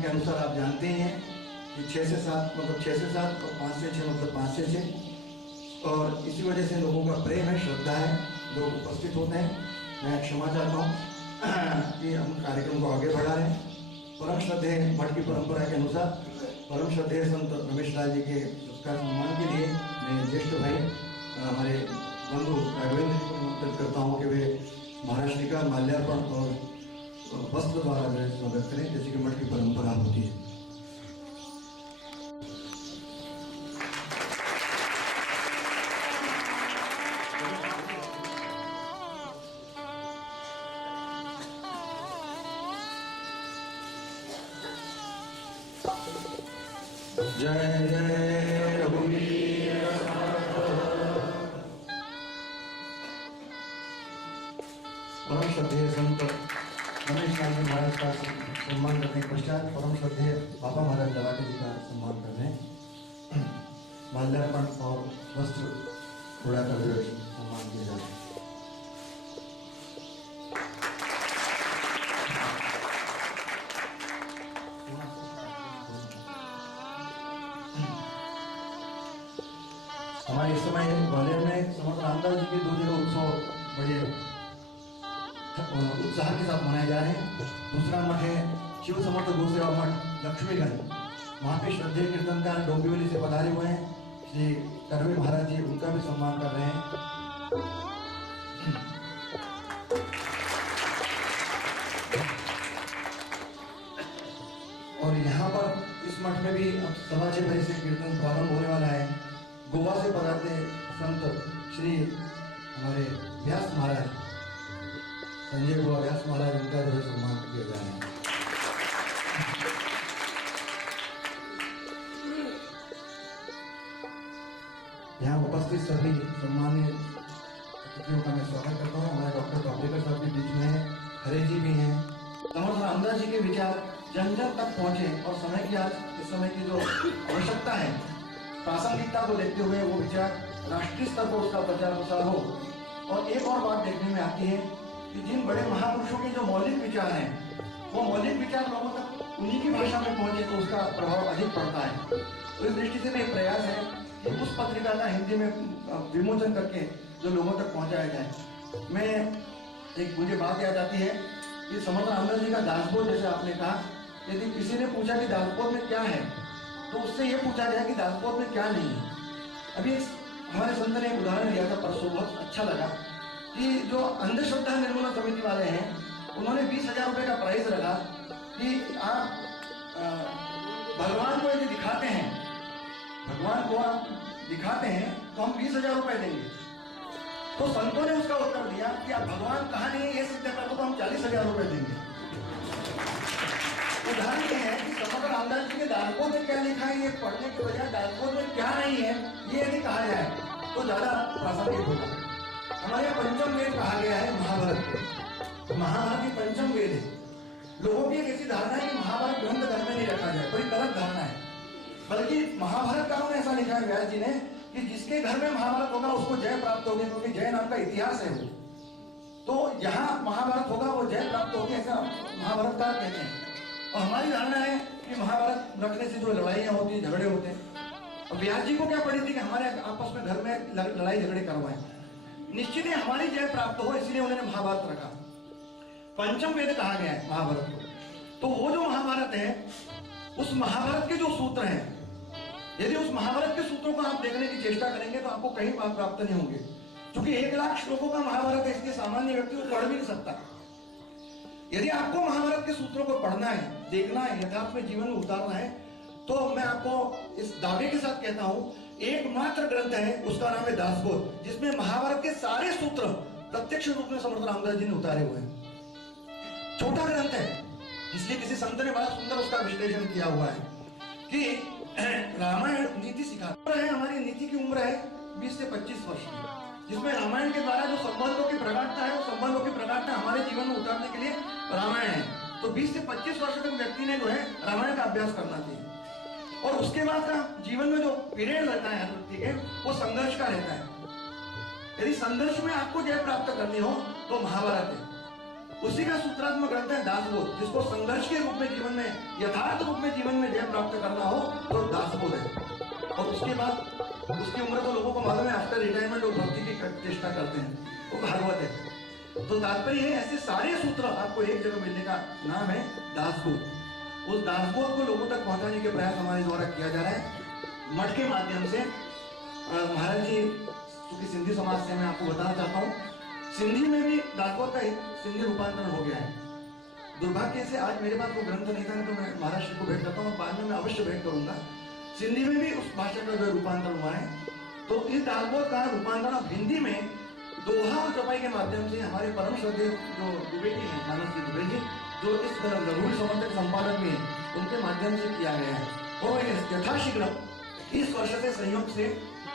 के अनुसार आप जानते ही हैं कि 6 से 7 मतलब 6 से 7 और 5 से 6 मतलब 5 से 6, और इसी वजह से लोगों का प्रेम है, श्रद्धा है, लोग उपस्थित होते हैं। मैं क्षमा चाहता हूँ कि हम कार्यक्रम को आगे बढ़ा रहे हैं। परम श्रद्धेय मठ की परंपरा के अनुसार परम श्रद्धेय संत रमेश लाल जी के सत्कार सम्मान के लिए मैं ज्येष्ठ भाई हमारे बंधु राघवेंद्र जी को निमंत्रित करता हूँ कि वे महाराष्ट्र का माल्यार्पण और वस्त्र द्वारा जो है स्वागत करें, जैसे कि मठ की परंपरा होती है। जय जय रघुवीर परम श्रद्धेय संत रमेश लाल जी महाराज का सम्मान करने के पश्चात परम श्रद्धेय बाबा महाराज लवाटे जी का सम्मान करने माल्यार्पण और वस्त्र उड़ाकर जो सम्मान किया जाता है। हमारे इस समय ग्वालियर में समर्थ रामदास जी के 2 जगह उत्सव बड़े उत्साह के साथ मनाए जा रहे हैं। दूसरा मठ है शिव समर्थ गोसेवा मठ लक्ष्मीगंज, वहाँ पे श्रद्धेय कीर्तनकार डोंबिवली से पधारे हुए हैं श्री कर्वे महाराज जी, उनका भी सम्मान कर रहे हैं। और यहाँ पर इस मठ में भी अब 6:15 बजे से कीर्तन प्रारंभ होने वाला है। गोवा से पधारते संत श्री हमारे व्यास महाराज, संजय गोवा व्यास महाराज, उनका जो है सम्मान किया जा रहा है। यहाँ उपस्थित सभी सम्मानित अतिथियों का मैं स्वागत करता हूँ। हमारे डॉक्टर कावलेकर साहब के बीच में है, हरे जी भी हैं। समर्थ रामदास जी के विचार जन जन तक पहुंचे और समय की आज इस समय की जो आवश्यकता है, प्रासंगिकता को देखते हुए वो विचार राष्ट्रीय स्तर पर उसका प्रचार प्रसार हो। और एक और बात देखने में आती है कि जिन बड़े महापुरुषों के जो मौलिक विचार हैं, वो मौलिक विचार लोगों तक उन्हीं की भाषा में पहुंचे तो उसका प्रभाव अधिक पड़ता है। तो इस दृष्टि से मेरा प्रयास है कि उस पत्रिका का हिंदी में विमोचन करके जो लोगों तक पहुंचाया जाए। मुझे बात याद आती है कि समर्थ रामदास जी का दासबोध, जैसे आपने कहा, यदि किसी ने पूछा कि दासबोध में क्या है, तो उससे ये पूछा गया कि दासबोध में क्या नहीं है। अभी हमारे संत ने एक उदाहरण दिया था परसों, बहुत अच्छा लगा कि जो अंधश्रद्धा निर्मूलन समिति वाले हैं, उन्होंने 20,000 रुपये का प्राइज रखा कि आप भगवान को यदि दिखाते हैं, भगवान को आप दिखाते हैं तो हम 20,000 रुपये देंगे। तो संतों ने उसका उत्तर दिया कि आप भगवान कहाँ नहीं है ये सिद्ध कर दो तो हम 40,000 रुपये देंगे। उदाहरण ये है कि समर्थ रामदास जी के दासबोध में क्या लिखा है, ये पढ़ने के बजाय दासबोध में क्या नहीं है ये यदि कहा जाए तो ज्यादा प्रासंगिक होगा। हमारे यहाँ पंचम वेद कहा गया है महाभारत। महाभारत ही पंचम वेद है। लोगों की एक ऐसी धारणा है कि महाभारत ग्रंथ घर में नहीं रखा जाए, बड़ी गलत धारणा है। बल्कि महाभारत का उन्होंने ऐसा लिखा है व्यास जी ने कि जिसके घर में महाभारत होगा उसको जय प्राप्त होगी, क्योंकि जय नाम का इतिहास है वो। तो जहाँ महाभारत होगा वो जय प्राप्त होगी, ऐसा महाभारत का कहते हैं। और हमारी धारणा है कि महाभारत रखने से जो लड़ाइयाँ होती हैं, झगड़े होते हैं। और व्यास जी को क्या पड़ी थी कि हमारे आपस में घर में लड़ाई झगड़े करवाएं, निश्चित ही हमारी जय प्राप्त हो, इसलिए उन्होंने महाभारत रखा। पंचम वेद कहा गया है महाभारत को। तो वो जो महाभारत है, उस महाभारत के जो सूत्र हैं, यदि उस महाभारत के सूत्रों को आप देखने की चेष्टा करेंगे तो आपको कहीं बात प्राप्त नहीं होंगे। क्योंकि 1 लाख श्लोकों का महाभारत है, इसलिए सामान्य व्यक्ति को पढ़ भी नहीं सकता। यदि आपको महाभारत के सूत्रों को पढ़ना है, देखना है, यथार्थ में जीवन में उतारना है, तो मैं आपको इस दावे के साथ कहता हूं, एकमात्र ग्रंथ है, उसका नाम है दासबोध, जिसमें महाभारत के सारे सूत्र प्रत्यक्ष रूप में समर्थ रामदास जी ने उतारे हुए हैं। छोटा ग्रंथ है, इसलिए किसी संत ने बड़ा सुंदर उसका विश्लेषण किया हुआ है कि रामायण नीति सिखाता है। हमारी नीति की उम्र है 20 से 25 वर्ष की, जिसमें रामायण के द्वारा जो संबंधों की प्रगाढ़ता है, वो संबंधों की प्रगाढ़ता हमारे जीवन में उतारने के लिए रामायण है। तो 20 से 25 वर्ष तक व्यक्ति ने जो है रामायण का अभ्यास करना चाहिए। और उसके बाद का जीवन में जो पीरियड रहता है व्यक्ति के, वो संघर्ष का रहता है। यदि संघर्ष में आपको जय प्राप्त करनी हो तो महाभारत है। उसी का सूत्रात्मक ग्रंथ है दासबोध, जिसको संघर्ष के रूप में जीवन में, यथार्थ रूप में जीवन में जय प्राप्त करना हो तो दासबोध है। और उसके बाद उसकी उम्र तो लोगों को मालूम है, आफ्टर रिटायरमेंट लोग भक्ति की चेष्टा करते हैं, वो भागवत है। तो तात्पर्य है ऐसे सारे सूत्र आपको एक जगह मिलने का नाम है दासबोध। उस दासबोध को लोगों तक पहुंचाने के प्रयास हमारे द्वारा किया जा रहा है मठ के माध्यम से। महाराज जी क्योंकि सिंधी समाज से मैं आपको बताना चाहता हूँ, सिंधी में भी दासबोध का सिंधी रूपांतरण हो गया है। दुर्भाग्य से आज मेरे पास वो ग्रंथ नहीं था, तो मैं महाराज जी को भेंट करता हूँ, बाद में मैं अवश्य भेंट करूंगा। सिंधी में भी उस भाषा का जो रूपांतरण हुआ है, तो इस दासबोध का रूपांतरण अब हिंदी में दोहा और चौपाई के माध्यम से हमारे परम श्रद्धेय जो दुबे जी हैं, मानस जी दुबे जी, जो इस लघु समर्थक संपादक में उनके माध्यम से किया गया है। और यथाशीघ्र इस वर्ष से सहयोग से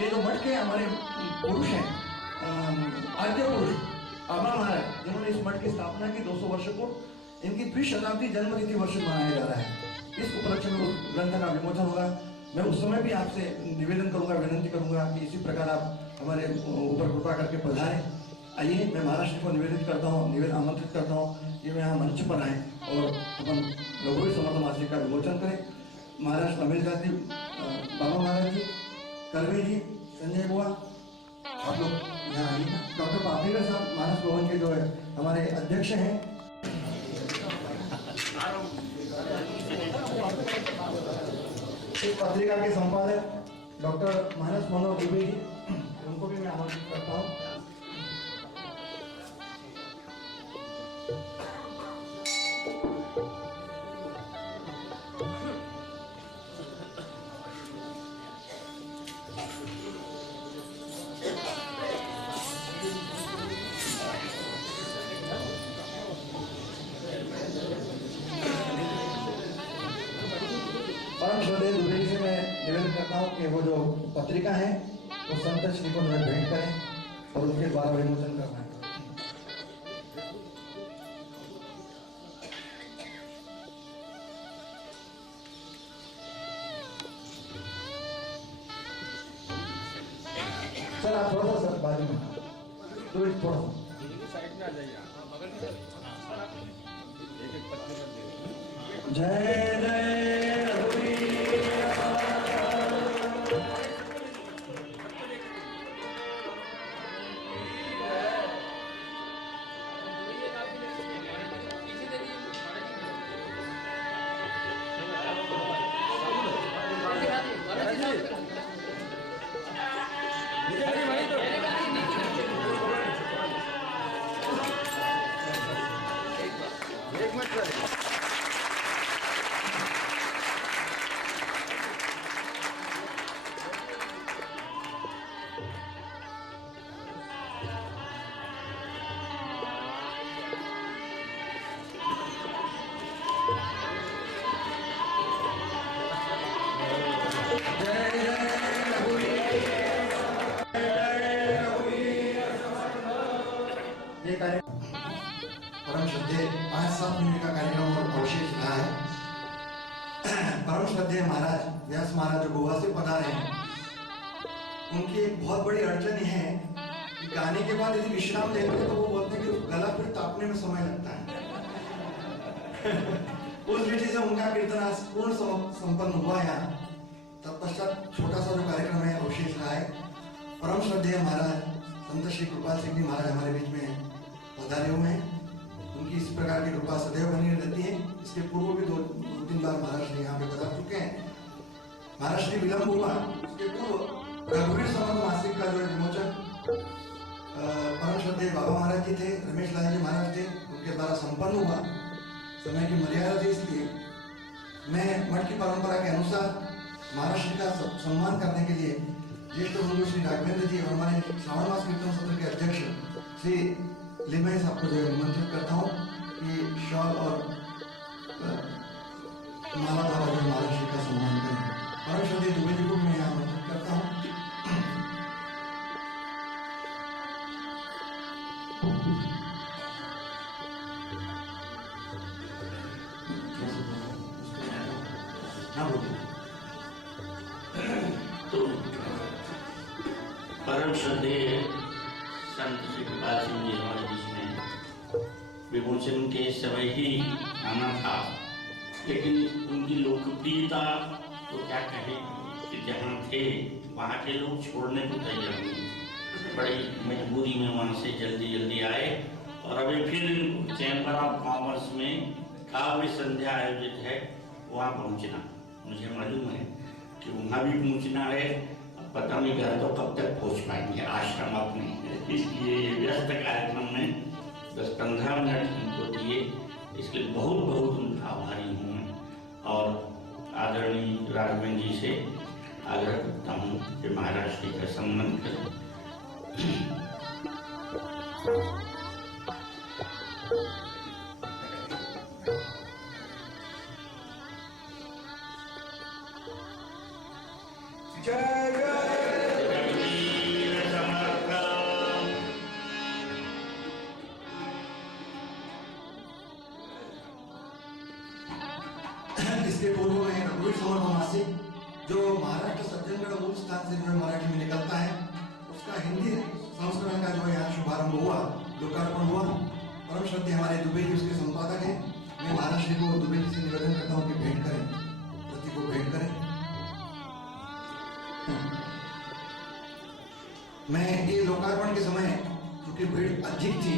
ये जो मठ के हमारे पुरुष हैं, आद्य पुरुष आबा महाराज, जिन्होंने इस मठ की स्थापना की 200 वर्ष को, इनकी द्विशताब्दी जन्मतिथि वर्ष मनाया जा रहा है। इस उपलक्ष्य में उस ग्रंथ का विमोचन होगा। मैं उस समय भी आपसे निवेदन करूंगा, विनंती करूंगा कि इसी प्रकार आप हमारे ऊपर कृपा करके पधारें। आइए, मैं महाराज जी को निवेदित करता हूँ, आमंत्रित करता हूँ कि मैं यहाँ मंच पर आए और अपन लघु समर्थ मासिक का विमोचन करें। महाराज अमित जी, बाबा महाराज जी, करवे जी, संजय बुआ, आप लोग यहाँ आइए। डॉक्टर पापड़ेकर साहब मानस भवन के जो है हमारे अध्यक्ष हैं। इस पत्रिका के संपादक डॉक्टर मानस मनोहर दुबे जी, उनको भी मैं आमंत्रित करता हूँ। परम श्रद्धेय दुबे जी से मैं निवेदन करता हूँ कि वो जो पत्रिका है वो संत श्री को हमें भेंट करें और उनके द्वारा विमोचन करना है। सर आप थोड़ा सा सर बाजू में थोड़ा साइड में आ जाइए। जय जय परम श्रद्धेय 5-7 मिनट का कार्यक्रम और अवशेष रहा है। परम श्रद्धेय महाराज व्यास महाराज जो गोवा से पधारे हैं, उनकी एक बहुत बड़ी अड़चन है कि गाने के बाद यदि विश्राम लेते हैं तो वो बोलते हैं कि गला फिर तापने में समय लगता है। उस विधि से उनका कीर्तन आज पूर्ण संपन्न हुआ यहाँ। तत्पश्चात छोटा सा जो कार्यक्रम है अवशेष रहा है। परम श्रद्धेय महाराज संत श्री कृपाल सिंह जी महाराज हमारे बीच में पधारे हुए हैं। उनकी इस प्रकार की कृपा सदैव बनी रहती है। इसके पूर्व भी दो तीन बार महाराज श्री यहाँ पे पधार चुके हैं। महाराज श्री विलंब हुआ, उसके पूर्व रघुवीर समर्थ मासिक का जो विमोचन परम श्रद्धेय बाबा महाराज जी थे, रमेश लाल जी महाराज थे, उनके द्वारा संपन्न हुआ। समय की मर्यादा थी, इसलिए मैं मठ की परंपरा के अनुसार महाराज श्री का सम्मान करने के लिए ज्येष्ठ बंधु श्री राघवेंद्र जी और हमारे श्रावण मास कीर्तन सत्र के अध्यक्ष श्री लिमय साहब को जो निमंत्रित करता हूँ कि शॉल और माला द्वारा जो महाराज श्री का सम्मान करें। परम श्रद्धेय दुबे जी को मैं यहाँ आमंत्रित करता हूँ। तो परम श्रद्धेय संत श्री कृपाल सिंह जी हमारे बीच में विमोचन के समय ही आना था, लेकिन उनकी लोकप्रियता तो क्या कहें कि जहाँ थे वहाँ के लोग छोड़ने को तैयार नहीं, बड़ी मजबूरी में वहाँ से जल्दी जल्दी आए और अभी फिर चैम्बर ऑफ कॉमर्स में काव्य संध्या आयोजित है, वहाँ पहुँचना। मुझे मालूम है कि वहाँ भी पहुँचना है, पता नहीं घर तो कब तक पहुँच पाएंगे आश्रम अपने, इसलिए व्यस्त कार्यक्रम में 10-15 मिनट उनको दिए, इसके बहुत बहुत उनका आभारी हूँ। और आदरणीय राघवेंद्र जी से आग्रह करता हूँ कि महाराज जी का सम्मान करें। जय जय इसके पूर्व में रघुवीर समर्थ मासिक जो महाराष्ट्र सज्जनगढ़ मूल स्थान से जो मराठी में निकलता है, उसका हिंदी संस्करण का जो यहाँ शुभारंभ हुआ, लोकार्पण हुआ। परम श्रद्धेय हमारे दुबे जी उसके संपादक हैं। मैं महाराष्ट्र को दुबे जी से निवेदन करता हूँ कि भेंट करें, प्रति को भेंट करें। मैं ये लोकार्पण के समय क्योंकि भीड़ अधिक थी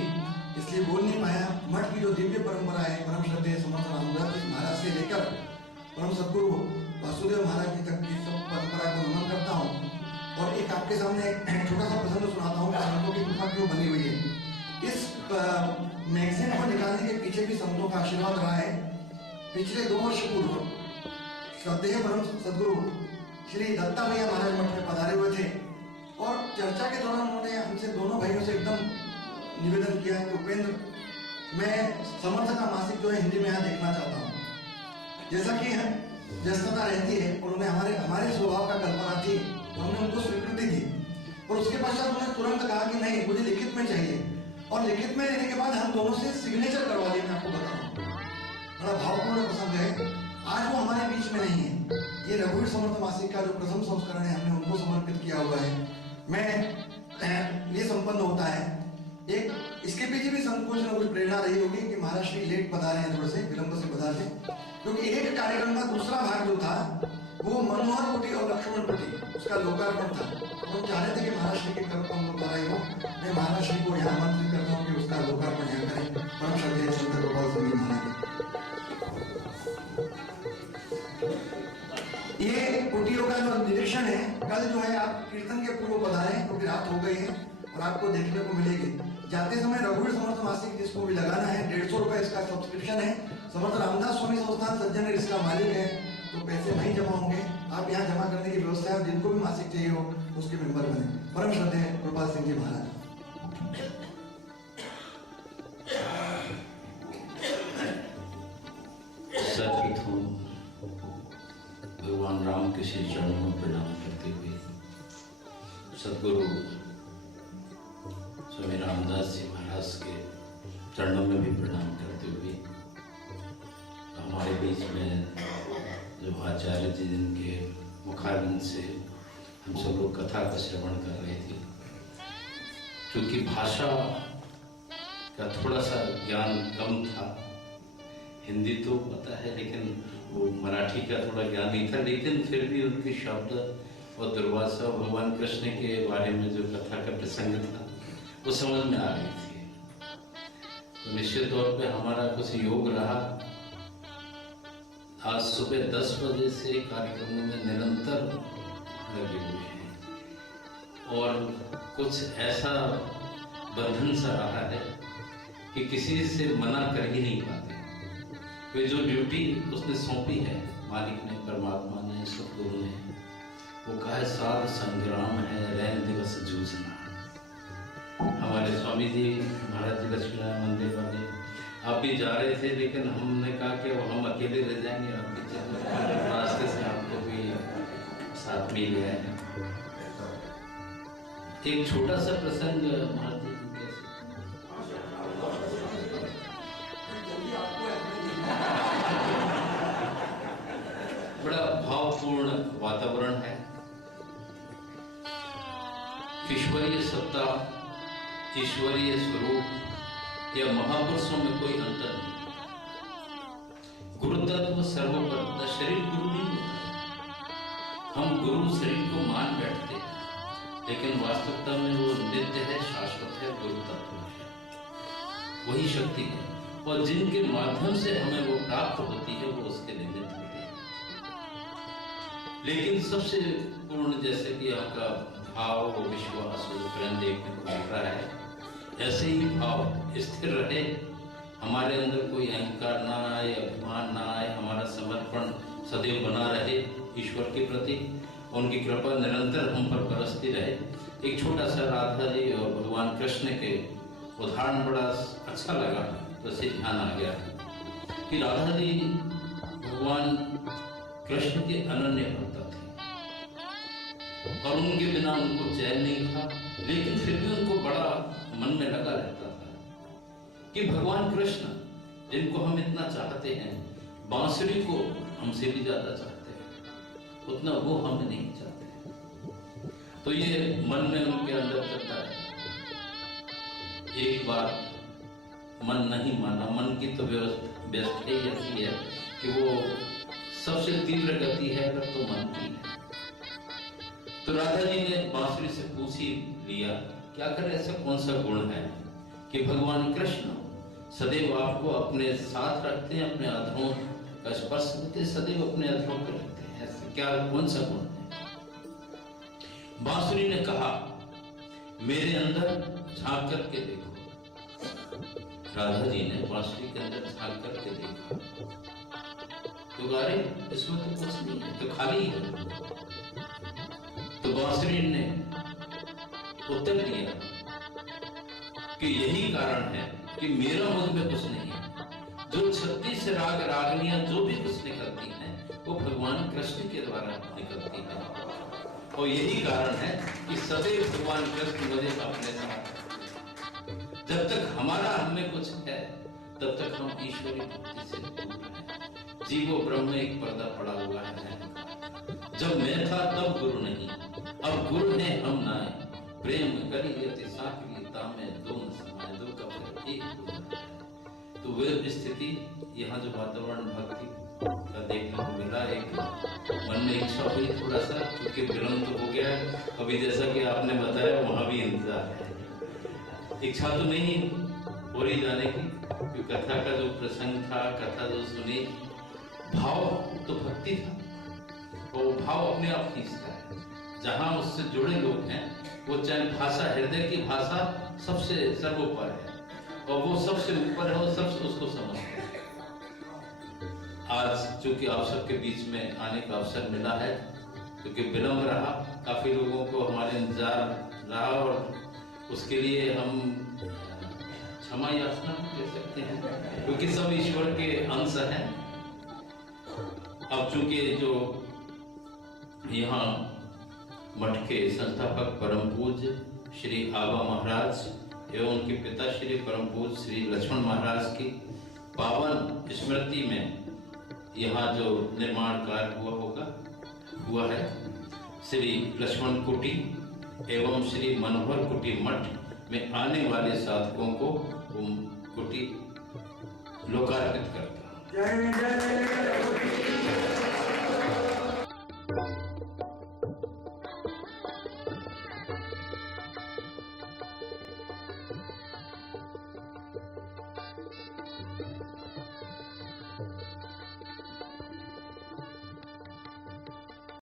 इसलिए बोल नहीं पाया। मठ की जो दिव्य परंपरा है, परम श्रद्धेय समर्थ रामदास जी महाराज से लेकर परम सद्गुरु वासुदेव महाराज जी तक की सब परंपरा को नमन करता हूँ। और एक आपके सामने एक छोटा सा प्रसंग सुनाता हूँ कि संतों की कृपा क्यों बनी हुई है। इस मैगजीन को निकालने के पीछे भी संतों का आशीर्वाद रहा है। पिछले 2 वर्ष पूर्व श्रद्धेय परम सद्गुरु श्री दत्ता भैया महाराज मठ में पधारे हुए थे और चर्चा के दौरान उन्होंने हमसे दोनों भाइयों से एकदम निवेदन किया कि उपेंद्र, मैं समर्थ का मासिक जो है हिंदी में यहाँ देखना चाहता हूँ। जैसा कि व्यस्तता रहती है और उन्हें हमारे स्वभाव का कल्पना थी तो हमने उनको स्वीकृति दी और उसके पश्चात उन्होंने तुरंत कहा कि नहीं, मुझे लिखित में चाहिए। और लिखित में लेने के बाद हम दोनों से सिग्नेचर करवा दिए। मैं आपको बताऊँ, बड़ा भावपूर्ण प्रसंग है। आज वो हमारे बीच में नहीं है। ये रघुवीर समर्थ मासिक का जो प्रथम संस्करण है, हमने उनको समर्पित किया हुआ है। मैं ये संपन्न होता है, एक इसके पीछे भी कुछ न कुछ प्रेरणा रही होगी कि महाराज श्री लेट पधारे हैं, थोड़े से विलंब से पधारे, क्योंकि एक कार्यक्रम का दूसरा भाग जो था वो मनोहर कुटी और लक्ष्मण कुटी उसका लोकार्पण था। हम चाह रहे थे कि महाराज श्री के तरफ हम लोग आए हो। मैं महाराज श्री को यहाँ आमंत्रित करता हूँ कि उसका लोकार्पण यहाँ करें। परम श्रद्धेय संत गोपाल सिंह महाराज, ये कुटियों का जो निरीक्षण है, कल जो है आप कीर्तन के पूर्व पधारे क्योंकि रात हो गई है और आपको देखने को मिलेगी। जाते समय रघुवीर समर्थ मासिक जिसको भी लगाना है, 150 रुपए इसका सब्सक्रिप्शन है। समर्थ रामदास स्वामी संस्थान सज्जनगढ़ इसका मालिक है, तो पैसे नहीं जमा होंगे। आप यहाँ जमा करने की व्यवस्था है, जिनको भी मासिक चाहिए हो उसके मेंबर बने। परम श्रद्धेय गोपाल सिंह जी महाराज। भगवान राम के श्री चरणों में प्रणाम करते हुए सदगुरु स्वामी रामदास जी महाराज के चरणों में भी प्रणाम करते हुए हमारे बीच में जो आचार्य जी जिनके मुखारविंद से हम सब लोग कथा का श्रवण कर रहे थे, क्योंकि भाषा का थोड़ा सा ज्ञान कम था, हिंदी तो पता है लेकिन वो मराठी का थोड़ा ज्ञान नहीं था, लेकिन फिर भी उनके शब्द और दुर्वासा और भगवान कृष्ण के बारे में जो कथा का प्रसंग था वो समझ में आ रही थी। तो निश्चित तौर पे हमारा कुछ योग रहा। आज सुबह 10 बजे से कार्यक्रमों में निरंतर लगे हुए हैं और कुछ ऐसा बंधन सा रहा है कि किसी से मना कर ही नहीं पाते। वे जो ड्यूटी उसने सौंपी है, मालिक ने, परमात्मा ने, सतगुरु ने, वो कहा है साध संग्राम है रैन दिवस जूझना। हमारे स्वामी जी महाराज जी लक्ष्मीनारायण मंदिर वाले आप भी जा रहे थे, लेकिन हमने कहा कि वो हम अकेले रह जाएंगे, आपके रास्ते से आपको भी साथ मिल गया है। एक छोटा सा प्रसंग महाराज जी बड़ा भावपूर्ण वातावरण है। ईश्वरीय सत्ता, ईश्वरीय स्वरूप या महापुरुषों में कोई अंतर नहीं। गुरु तत्व सर्वोपरि, शरीर गुरु नहीं होता। हम गुरु शरीर को मान बैठते हैं, लेकिन वास्तविकता में वो नित्य है, शाश्वत है, गुरु तत्व है, वही शक्ति है। और जिनके माध्यम से हमें वो प्राप्त होती है वो उसके निमित्त होते हैं। लेकिन सबसे पूर्ण जैसे कि आपका भाव, विश्वास, प्रेम देखने को मिल रहा है, ऐसे ही भाव स्थिर रहे, हमारे अंदर कोई अहंकार ना आए, अभिमान ना आए, हमारा समर्पण सदैव बना रहे ईश्वर के प्रति, उनकी कृपा निरंतर हम पर बरसती रहे। एक छोटा सा राधा जी और भगवान कृष्ण के उदाहरण बड़ा अच्छा लगा, तो इससे ध्यान आ गया कि राधा जी भगवान कृष्ण के अनन्य भक्त थे और उनके बिना उनको चैन नहीं था, लेकिन फिर भी उनको बड़ा मन में लगा रहता था कि भगवान कृष्ण जिनको हम इतना चाहते हैं, बांसुरी को हमसे भी ज्यादा चाहते हैं, उतना वो हमें नहीं चाहते। तो ये मन में उनके अंदर चलता है। एक बार मन नहीं माना, मन की तो व्यवस्था ही ऐसी है कि वो सबसे तीव्र गति है अगर तो मन की है। तो राधा जी ने बांसुरी से पूछ ही लिया, क्या करें, ऐसा कौन सा गुण है कि भगवान कृष्ण सदैव आपको अपने साथ रखते हैं, अपने अधरों का स्पर्श करते, सदैव अपने अधरों पर रखते हैं, ऐसा क्या कौन सा गुण है? बांसुरी ने कहा, मेरे अंदर झांक करके देखो। राधा जी ने बांसुरी के अंदर झांक करके देखा, तो अरे इसमें तो कुछ नहीं है, तो खाली है। तो बांसुरी ने उत्तर दिया कि यही कारण है कि मेरा मुझ में कुछ नहीं है। जो 36 राग रागनियां जो भी कुछ निकलती हैं वो भगवान कृष्ण के द्वारा निकलती है, और यही कारण है कि सदैव भगवान कृष्ण मुझे अपने साथ। जब तक हमारा हमें कुछ है तब तक हम ईश्वरी भक्ति से दूर हैं। जीवो ब्रह्म एक पर्दा पड़ा हुआ है। जब मैं था तब गुरु नहीं, अब गुरु है हम नाए, प्रेम करी यति साकरी तामे दो न समाए, दो का फिर एक गुरु है। तो वह स्थिति यहाँ जो वातावरण भक्ति का देखने को मिला, एक मन में इच्छा हुई थोड़ा सा, क्योंकि विलम्ब तो हो गया अभी, जैसा कि आपने बताया वहां भी इंतजार है। इच्छा तो नहीं हो रही जाने की, क्योंकि कथा का जो प्रसंग था, कथा जो सुनी, भाव तो भक्ति था, और भाव अपने आप खींचता है। जहां उससे जुड़े लोग हैं, वो चाहे भाषा, हृदय की भाषा सबसे सर्वोपर है, और वो सबसे ऊपर है, और सबसे उसको समझते हैं। आज चूंकि आप सबके बीच में आने का अवसर मिला है, क्योंकि विलम्ब रहा, काफी लोगों को हमारे इंतजार रहा, और उसके लिए हम क्षमा याचना कह सकते हैं, क्योंकि सब ईश्वर के अंश हैं। अब चूंकि जो यहाँ मठ के संस्थापक परम पूज्य श्री आबा महाराज एवं उनके पिता श्री परम पूज्य श्री लक्ष्मण महाराज की पावन स्मृति में यहाँ जो निर्माण कार्य हुआ है, श्री लक्ष्मण कुटी एवं श्री मनोहर कुटी मठ में आने वाले साधकों को कुटी लोकार्पित करता हूँ।